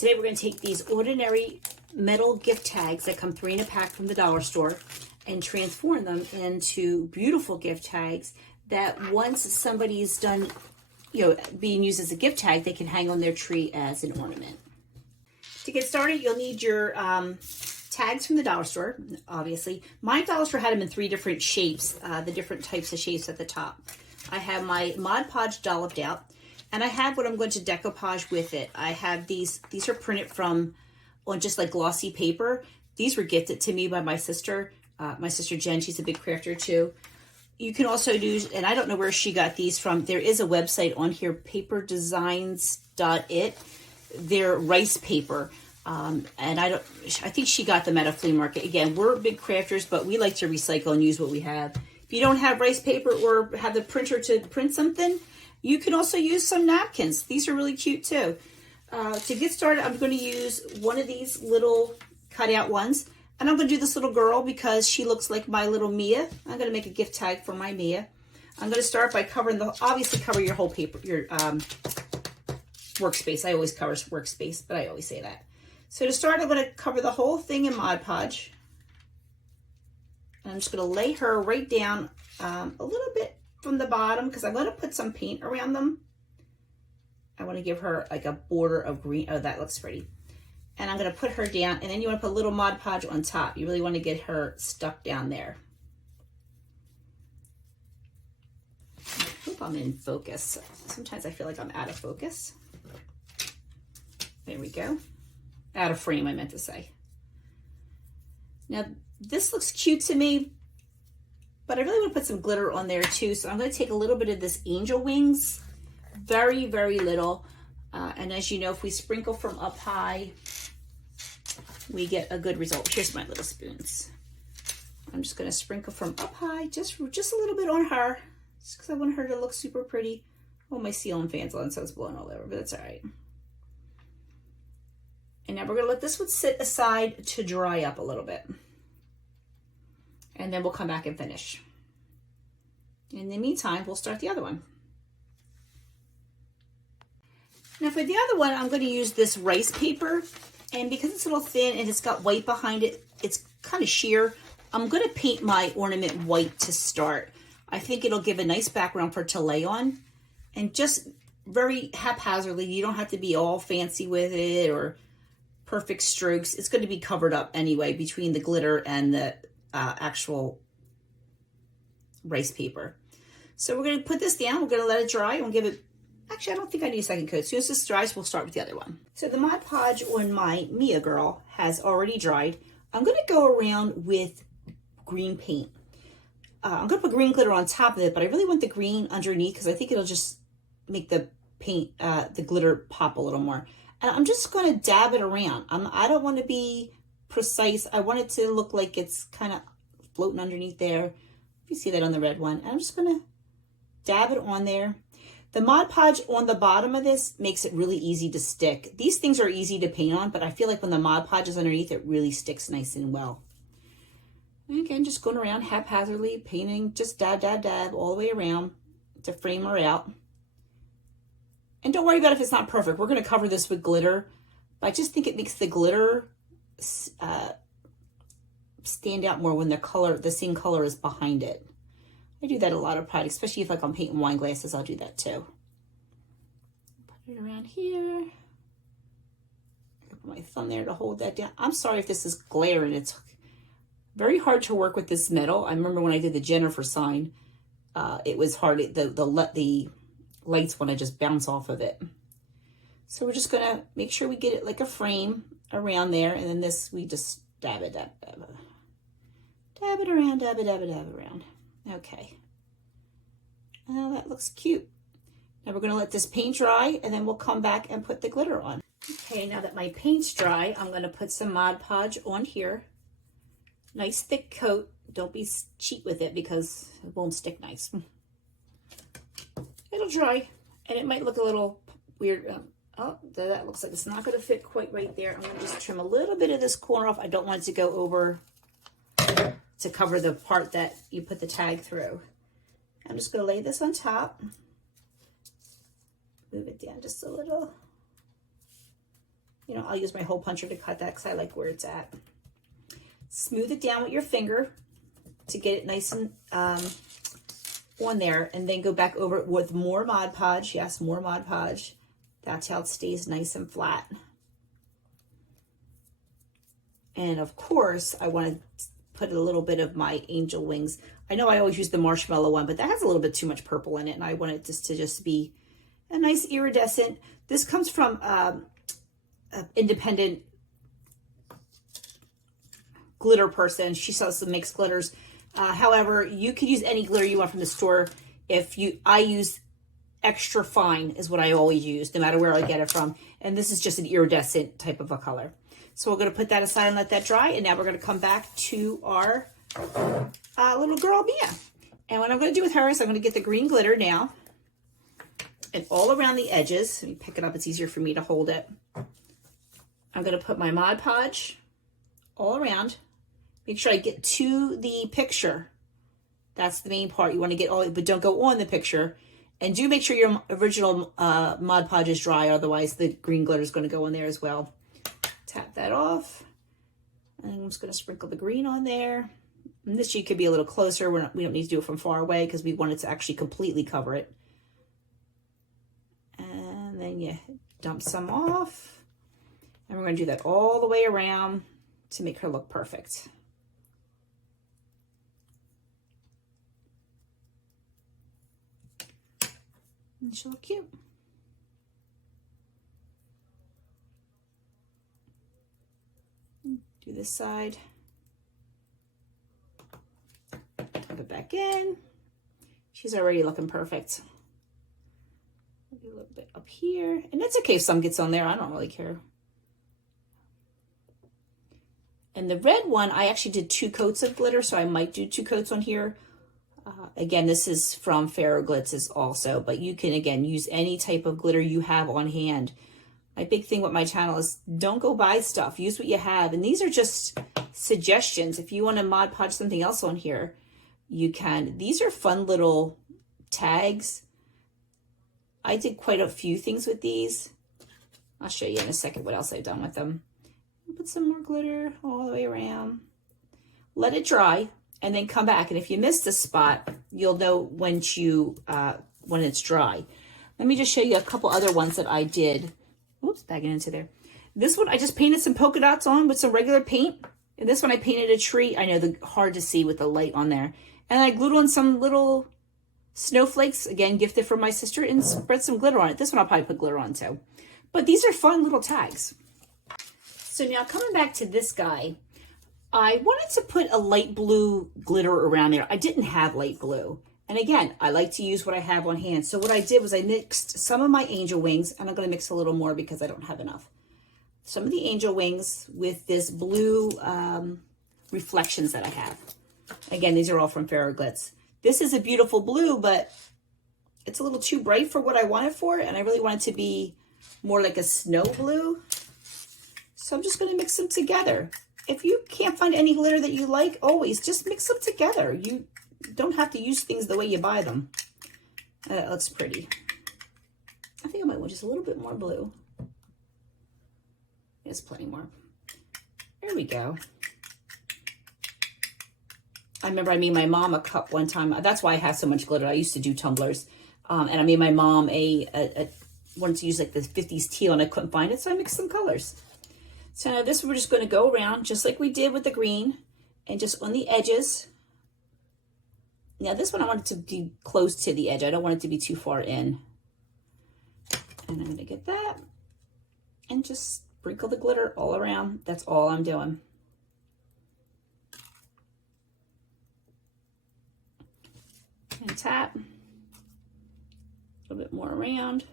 today we're going to take these ordinary metal gift tags that come 3 in a pack from the dollar store and transform them into beautiful gift tags that once somebody's done, being used as a gift tag, they can hang on their tree as an ornament. To get started, you'll need your tags from the dollar store, obviously. My dollar store had them in 3 different shapes, the different types of shapes at the top. I have my Mod Podge dolloped out, and I have what I'm going to decoupage with it. I have these are printed from on just like glossy paper. These were gifted to me by my sister Jen. She's a big crafter too. You can also do, and I don't know where she got these from. There is a website on here, paperdesigns.it. They're rice paper. And I think she got them at a flea market. Again, we're big crafters, but we like to recycle and use what we have. If you don't have rice paper or have the printer to print something, you can also use some napkins. These are really cute too. To get started, I'm going to use one of these little cutout ones. And I'm going to do this little girl because she looks like my little Mia. I'm going to make a gift tag for my Mia. I'm going to start by covering obviously cover your whole paper, your workspace. I always cover workspace, but I always say that. So to start, I'm going to cover the whole thing in Mod Podge. And I'm just going to lay her right down a little bit from the bottom because I'm going to put some paint around them. I want to give her like a border of green. Oh, that looks pretty. And I'm going to put her down, and then you want to put a little Mod Podge on top. You really want to get her stuck down there. I hope I'm in focus. Sometimes I feel like I'm out of focus. There we go. Out of frame, I meant to say. Now, this looks cute to me, but I really want to put some glitter on there too. So I'm going to take a little bit of this angel wings, very, very little. And as you know, if we sprinkle from up high, we get a good result. Here's my little spoons. I'm just going to sprinkle from up high, just a little bit on her, just because I want her to look super pretty. Oh, my ceiling fan's on, so it's blowing all over, but that's all right. And now we're going to let this one sit aside to dry up a little bit. And then we'll come back and finish. In the meantime, we'll start the other one. Now for the other one, I'm going to use this rice paper. And because it's a little thin and it's got white behind it, it's kind of sheer. I'm going to paint my ornament white to start. I think it'll give a nice background for it to lay on. And just very haphazardly, you don't have to be all fancy with it or perfect strokes. It's going to be covered up anyway between the glitter and the actual rice paper. So we're going to put this down. We're going to let it dry and we'll give it. Actually, I don't think I need a second coat. As soon as this dries, we'll start with the other one. So the Mod Podge on my Mia girl has already dried. I'm going to go around with green paint. I'm going to put green glitter on top of it, but I really want the green underneath because I think it'll just make the paint, the glitter pop a little more. And I'm just going to dab it around. I don't want to be precise. I want it to look like it's kind of floating underneath there. If you see that on the red one. And I'm just going to dab it on there. The Mod Podge on the bottom of this makes it really easy to stick. These things are easy to paint on, but I feel like when the Mod Podge is underneath, it really sticks nice and well. And again, just going around haphazardly, painting, just dab, dab, dab all the way around to frame her out. And don't worry about if it's not perfect. We're going to cover this with glitter, but I just think it makes the glitter stand out more when the same color is behind it. I do that a lot of pride, especially if like I'm painting wine glasses, I'll do that too. Put it around here. Put my thumb there to hold that down. I'm sorry if this is glaring. It's very hard to work with this metal. I remember when I did the Jennifer sign, it was hard. The lights want to just bounce off of it. So we're just gonna make sure we get it like a frame around there, and then this we just dab it, dab it around, dab it around. Okay. Now that looks cute. Now we're going to let this paint dry and then we'll come back and put the glitter on. Okay, now that my paint's dry, I'm going to put some Mod Podge on here. Nice thick coat. Don't be cheap with it because it won't stick nice. It'll dry and it might look a little weird. Oh, that looks like it's not going to fit quite right there. I'm going to just trim a little bit of this corner off. I don't want it to go over to cover the part that you put the tag through. I'm just going to lay this on top. Move it down just a little. You know, I'll use my hole puncher to cut that because I like where it's at. Smooth it down with your finger to get it nice and on there, and then go back over it with more Mod Podge. Yes, more Mod Podge. That's how it stays nice and flat. And of course, I want to put a little bit of my angel wings. I know I always use the marshmallow one, but that has a little bit too much purple in it, and I want it to just be a nice iridescent. This comes from an independent glitter person. She sells some mixed glitters. However, you could use any glitter you want from the store. I use extra fine is what I always use, no matter where I get it from. And this is just an iridescent type of a color. So we're going to put that aside and let that dry. And now we're going to come back to our little girl, Mia. And what I'm going to do with her is I'm going to get the green glitter now. And all around the edges, let me pick it up, it's easier for me to hold it. I'm going to put my Mod Podge all around. Make sure I get to the picture. That's the main part. You want to get all, but don't go on the picture. And do make sure your original Mod Podge is dry, otherwise the green glitter is going to go in there as well. Tap that off. And I'm just going to sprinkle the green on there. And this sheet could be a little closer. We don't need to do it from far away because we want it to actually completely cover it. And then you dump some off. And we're going to do that all the way around to make her look perfect. And she'll look cute. Do this side. Tuck it back in. She's already looking perfect. Do a little bit up here. And it's okay if some gets on there. I don't really care. And the red one, I actually did 2 coats of glitter, so I might do 2 coats on here. Again, this is from Ferroglitzes also, but you can, again, use any type of glitter you have on hand. My big thing with my channel is don't go buy stuff. Use what you have. And these are just suggestions. If you want to Mod Podge something else on here, you can. These are fun little tags. I did quite a few things with these. I'll show you in a second what else I've done with them. Put some more glitter all the way around. Let it dry and then come back. And if you missed a spot, you'll know when it's dry. Let me just show you a couple other ones that I did. Oops, bagging into there. This one, I just painted some polka dots on with some regular paint. And this one, I painted a tree. I know they're hard to see with the light on there. And I glued on some little snowflakes, again, gifted from my sister, and spread some glitter on it. This one I'll probably put glitter on too. But these are fun little tags. So now coming back to this guy, I wanted to put a light blue glitter around there. I didn't have light blue. And again, I like to use what I have on hand. So what I did was I mixed some of my angel wings, and I'm going to mix a little more because I don't have enough. Some of the angel wings with this blue reflections that I have. Again, these are all from Ferroglitz. This is a beautiful blue, but it's a little too bright for what I want it for, and I really want it to be more like a snow blue. So I'm just going to mix them together. If you can't find any glitter that you like, always just mix them together. You don't have to use things the way you buy them. That looks pretty. I think I might want just a little bit more blue. There's plenty more. There we go. I remember I made my mom a cup one time. That's why I have so much glitter. I used to do tumblers. And I made my mom wanted to use like the 50s teal, and I couldn't find it, so I mixed some colors. So now this we're just going to go around just like we did with the green, and just on the edges. Now this one I want it to be close to the edge. I don't want it to be too far in. And I'm going to get that and just sprinkle the glitter all around. That's all I'm doing. And tap. A little bit more around.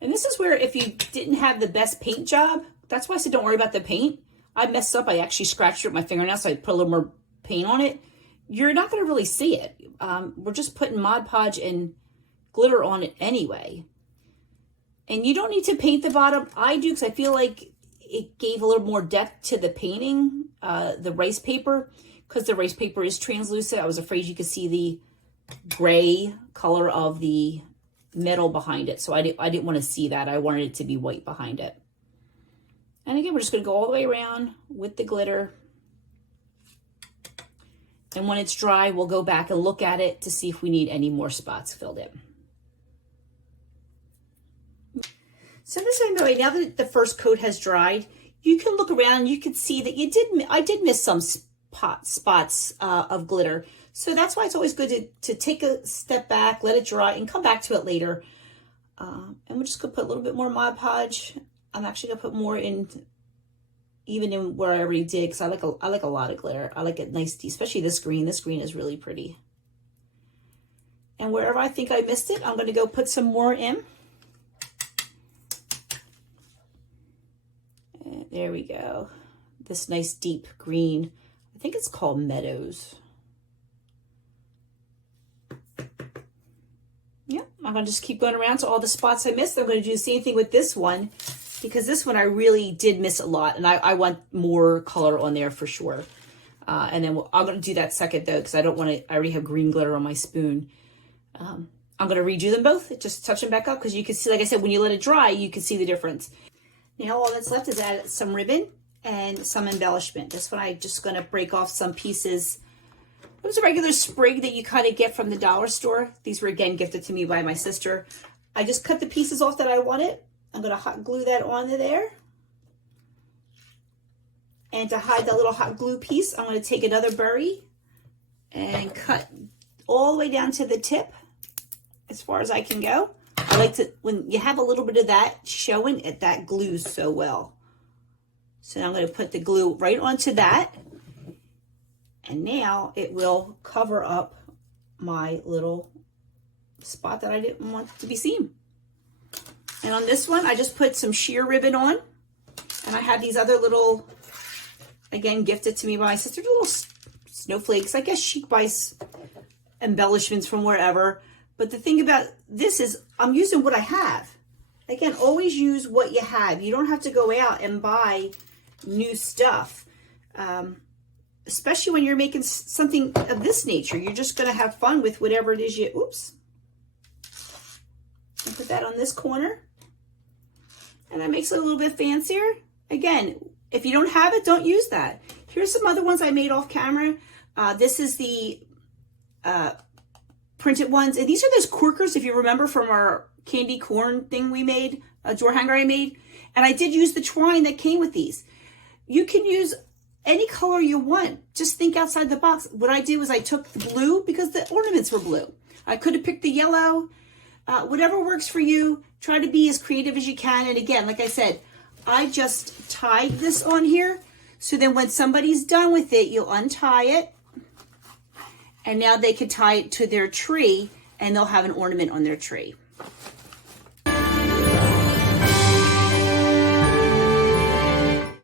And this is where if you didn't have the best paint job, that's why I said don't worry about the paint. I messed up. I actually scratched it with my fingernail, so I put a little more paint on it. You're not going to really see it. We're just putting Mod Podge and glitter on it anyway. And you don't need to paint the bottom. I do because I feel like it gave a little more depth to the painting, the rice paper, because the rice paper is translucent. I was afraid you could see the gray color of the metal behind it. So I didn't want to see that. I wanted it to be white behind it. And again, we're just going to go all the way around with the glitter. And when it's dry, we'll go back and look at it to see if we need any more spots filled in. So this way, right now that the first coat has dried, you can look around and you can see that I did miss some spots of glitter. So that's why it's always good to take a step back, let it dry, and come back to it later. And we're just going to put a little bit more Mod Podge. I'm actually going to put more in, even in where I already did, because I like a lot of glitter. I like it nice, especially this green. This green is really pretty. And wherever I think I missed it, I'm going to go put some more in. And there we go. This nice deep green. I think it's called Meadows. Yeah, I'm going to just keep going around to all the spots I missed. I'm going to do the same thing with this one, because this one I really did miss a lot, and I want more color on there for sure. And then I'm going to do that second though, because I don't want to, I already have green glitter on my spoon. I'm going to redo them both, just touch them back up, because you can see, like I said, when you let it dry, you can see the difference. Now all that's left is add some ribbon and some embellishment. This one I'm just going to break off some pieces. It was a regular sprig that you kind of get from the dollar store. These were again gifted to me by my sister. I just cut the pieces off that I wanted. I'm going to hot glue that onto there. And to hide that little hot glue piece, I'm going to take another berry and cut all the way down to the tip as far as I can go. I like to, when you have a little bit of that showing, that glues so well. So now I'm going to put the glue right onto that. And now it will cover up my little spot that I didn't want to be seen. And on this one, I just put some sheer ribbon on. And I have these other little, again, gifted to me by my sister, little snowflakes. I guess she buys embellishments from wherever. But the thing about this is I'm using what I have. Again, always use what you have. You don't have to go out and buy new stuff. Especially when you're making something of this nature. You're just going to have fun with whatever it is you, oops. And put that on this corner. And that makes it a little bit fancier. Again, if you don't have it, don't use that. Here's some other ones I made off camera. This is the printed ones. And these are those corkers, if you remember from our candy corn thing we made, a door hanger I made. And I did use the twine that came with these. You can use any color you want. Just think outside the box. What I did was I took the blue because the ornaments were blue. I could have picked the yellow. Whatever works for you. Try to be as creative as you can. And again, like I said, I just tied this on here. So then when somebody's done with it, you'll untie it. And now they can tie it to their tree and they'll have an ornament on their tree.